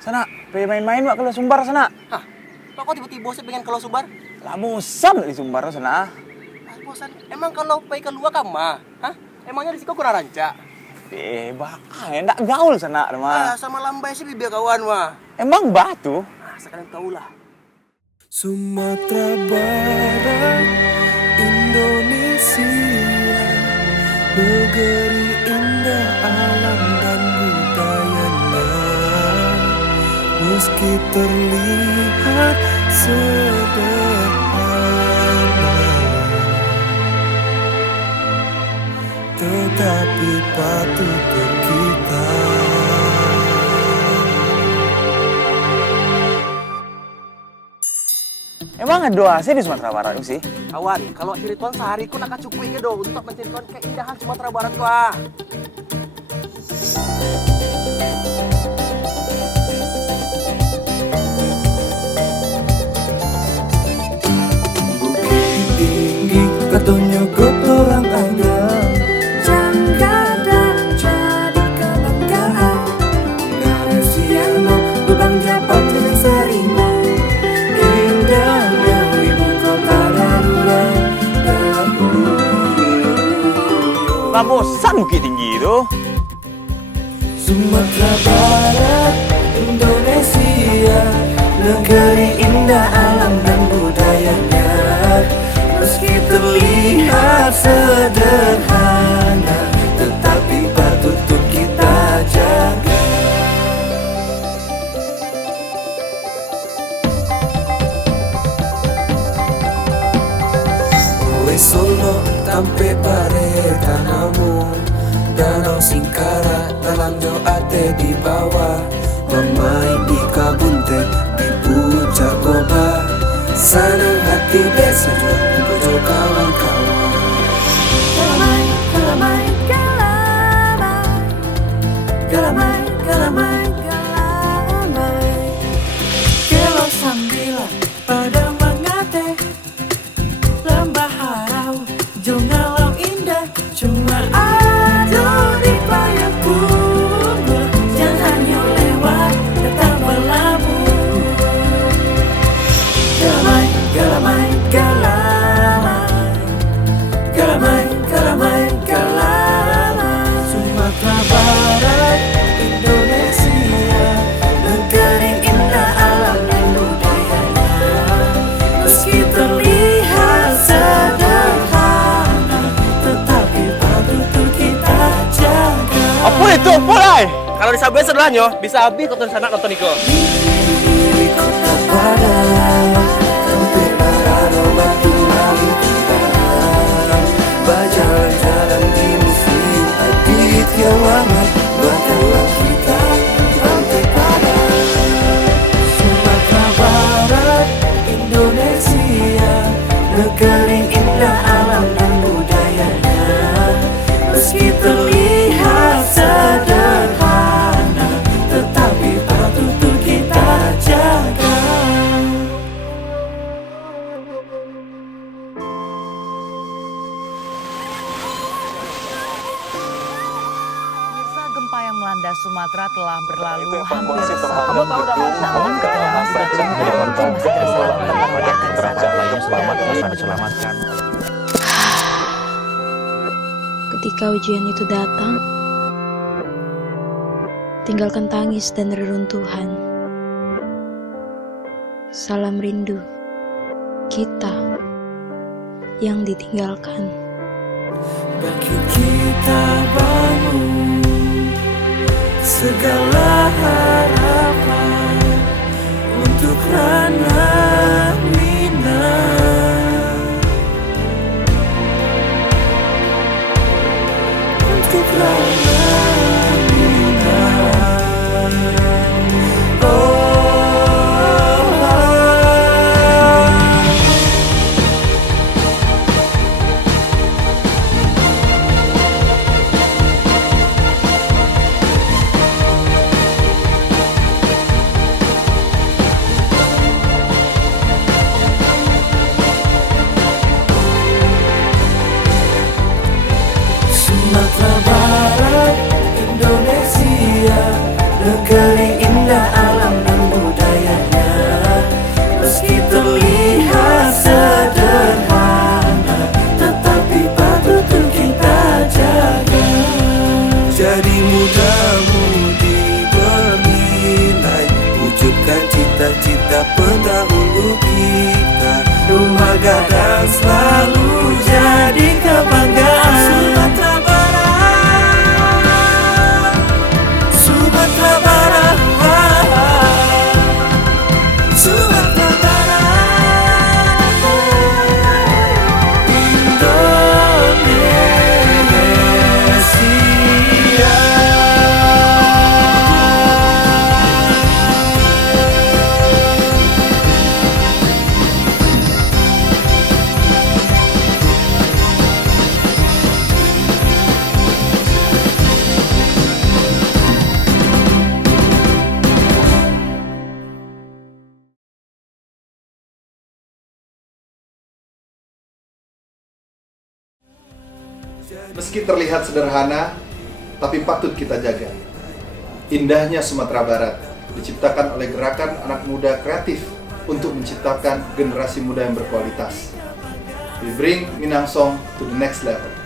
Sana, pengen main-main wak kalau Sumbar sana. Hah? Kok tiba-tiba saya pengen kalau Sumbar? Lah bosan di Sumbar sana. Bosan. Emang kalau pergi keluar kama? Hah? Emangnya di situ kurang rancak? Bakal enggak gaul sana mah. Sama lambai sih biar kawan mah. Emang batu? Sekarang kau lah. Sumatera Barat, Indonesia, negeri indah alam dan budayanya. Meski terlihat sederhana, tetapi patut untuk kita. Emang ada sih di Sumatera Barat sih? Kawan, kalau cerituan sehari ku nak cukup ke do untuk menceritakan keindahan Sumatera Barat gua. Bukit tinggi katanya kotoran ada, Janggada jadi kebanggaan. Garasiano lubang jabat dengan sarimo, indahnya ibu kota darurat dahulu. Lah bosan Bukit Tinggi itu. Sumatera Barat, Indonesia, negeri indah alam dan budayanya. Meski terlihat sederhana, tetapi patut untuk kita jaga. Kue Solo tampe pare tanamu, Danau Singkara dalam ate di bawah, bermain di Kabunte di puncak Goba. Senang hati desa untuk kawan-kawan. Galamai, galamai, galamai, galamai, galamai, galamai. Kelo sambilan pada mengate, lembah harau, jongalau indah, cuma ada di Payakumbuh. Jangan hanya lewat, tetap berlabuh. Galamai, galamai, galamai, galamai, galamai, galamai. Sumatera Barat, Indonesia, negeri indah alam dan budayanya. Meski terlihat sederhana, tetapi patut untuk kita jaga. Apa itu apa lai? Kalau di Sabah sedelahnya bisa habis nonton sana nonton Iko. Di kota Padang, sampai Nararo Batu Lalu kita berjalan-jalan di musim adit yang hangat. Bacalah kita sampai Padang. Sumatera Barat, Indonesia, negeri indah alam dan budayanya. Meski terlihat sederhana, tetapi patut untuk kita jaga. Masa gempa yang melanda Sumatera telah berlalu hampir Kamu tahu diselamatkan. Ketika ujian itu datang, tinggalkan tangis dan reruntuhan. Salam rindu, kita yang ditinggalkan. Bangkit kita bangun segala harapan untuk ranah Minang, untuk ranah Minang. Oh. Sumatera Barat, Indonesia, negeri indah alam akan selalu jadi kebanggaan Sumatera Barat, Sumatera Barat, Sumatera Barat, Indonesia. Meski terlihat sederhana, tapi patut kita jaga. Indahnya Sumatera Barat diciptakan oleh gerakan anak muda kreatif untuk menciptakan generasi muda yang berkualitas. We bring Minang Song to the next level.